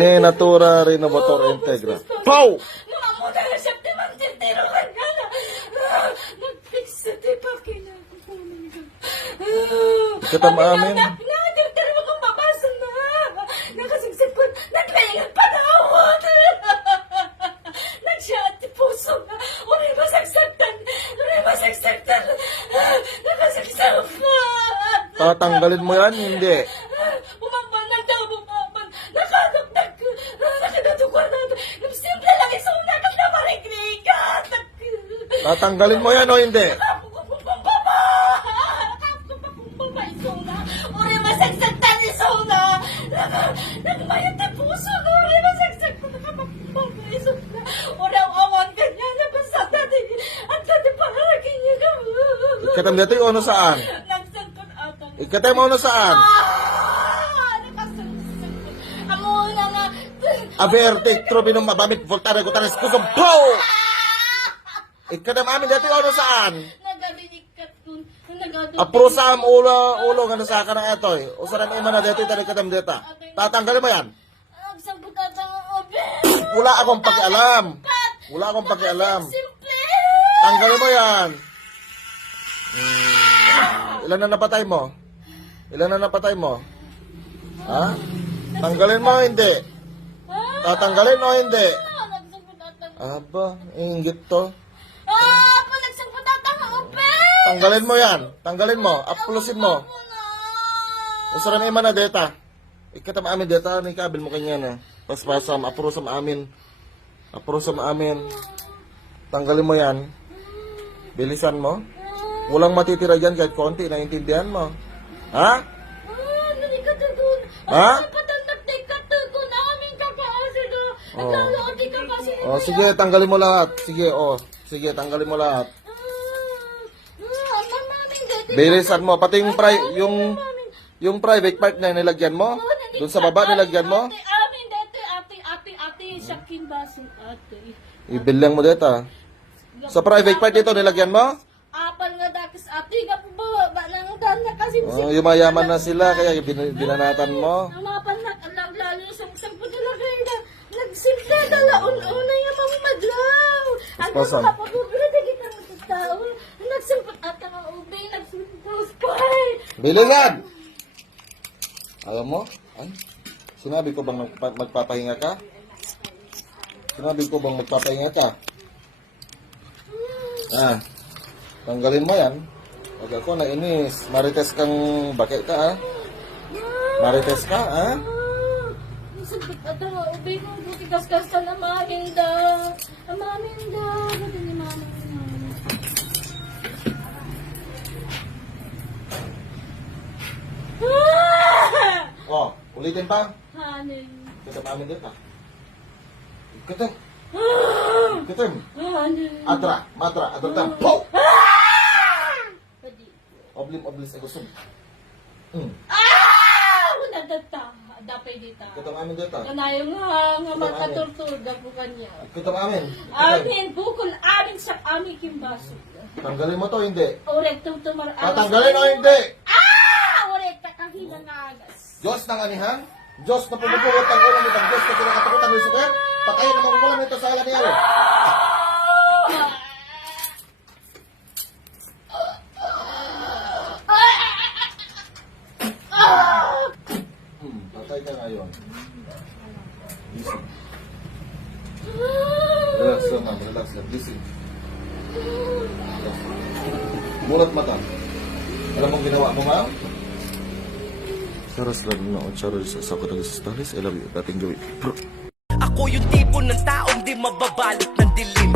Ni Natura Renovator Integra. Pow! Mga muna na siya, di man titiro ka nga na. Nag-fix sa di pa kinakukunin ka. Kita maamin. Nakatiro mo kung mabasa na. Nakasigsip ko, naglaingat pa na ako. Nagsiyati puso na. Unay masagsaktan. Nakasigsap na. Tatanggalin mo yan? Hindi. Bumagbanag daw, bumagban. Nakadagdag. Nakadagdag na. Simple lang isuna ka na marigrigat. Tatanggalin mo yan o hindi? Uri masagsaktan ni Sona. Nagmayat na puso na. Uri masagsaktan na Sona. Uri ang awan ka niya. Nabasata din. At dati paharagin niya ka. Ikatam dito yung ano saan? Nagsangkot atang. Ikatam mo ano saan? Nakasangkot. Ang una nga. Averte, trobinong mabamit, voltare, gutares, kusong, pow! Ikatam amin dito yung ano saan? Nagabinikat kun. Aprusa ang ulo nga sa akin ng etoy. Usaran ima na dito yung ikatam dito. Tatanggalin mo yan? Nagsangkot atang obe. Wala akong pakialam. Wala akong pakialam. Simple. Tanggalin mo yan. Ilan na napatay mo? Ilan na napatay mo? Ha? Tanggalin mo o hindi? Tatanggalin o hindi? Nagsangkot atang. Aba, inggit to. Nagsangkot atang obe. Tanggalin mo yan. Tanggalin mo. Aplusin mo. Usaran ima na data. Ikatam amin data ni kabil mo kanya na. Paspasam, aprusam amin. Aprusam amin. Tanggalin mo yan. Bilisan mo. Walang matitira dyan kahit konti. Naiintindihan mo. Ha? Ha? Oh, sige, tanggalin mo lahat. Sige, oh. Sige, tanggalin mo lahat. Bilisan mo. Pati yung private part na nilagyan mo. Doon sa baba nilagyan mo. Ate, Shakin Basin, ate. Ibilang mo dito. Sa private part dito nilagyan mo. Apal nga dakis ate, ba nang dana kasi Oh, yumayaman na sila kaya binanatan mo. ang mga panak, lalo sa po talaga yung nagsimple dala, una yung mamadlaw. Ang Paspasan. mga pagubira, dagit ang tao, nagsimpot at ang ube, nagsimpot pay. Bilingan! Alam mo? Ay, sinabi ko bang magpapahinga ka? Sinabi ko bang magpapahinga ka? Tanggalin mo yan. Pag ako nainis, marites kang bakit ka, ha? Marites ka, ha? Nagsimpot at ang ube, buti kaskas ka na maminda. Maminda, buti ni maminda. Oh, ulitin pa. Hanin. Kita pa amin dito. Kita. Kita. Hanin. Matra, tam. Pow! Pwede. Oblis, ay gusto. Una data. Dapay dita. Kita amin dito. Kanayong nga makaturtur po kanya. Kita amin. Amin, bukol amin sa amin kimbaso. Tanggalin mo to, hindi. Orek tumtumar alas. Tatanggalin o hindi? Orek takahila nga agas. Diyos ng anihan, Diyos na pumupugot ang ulam nitong Diyos na kinakatakutan ng Lucifer, patayin ang mga ulam nito sa alam niya. Patay ka ngayon. Gising. Relax lang, ma'am. Relax lang. Gising. Mulat mata. Alam mong ginawa mo, ma'am? Saras lang na on Charles sa katagas sa stalis. I love you. Dating gawin. Ako yung tipo ng taong di mababalot ng dilim.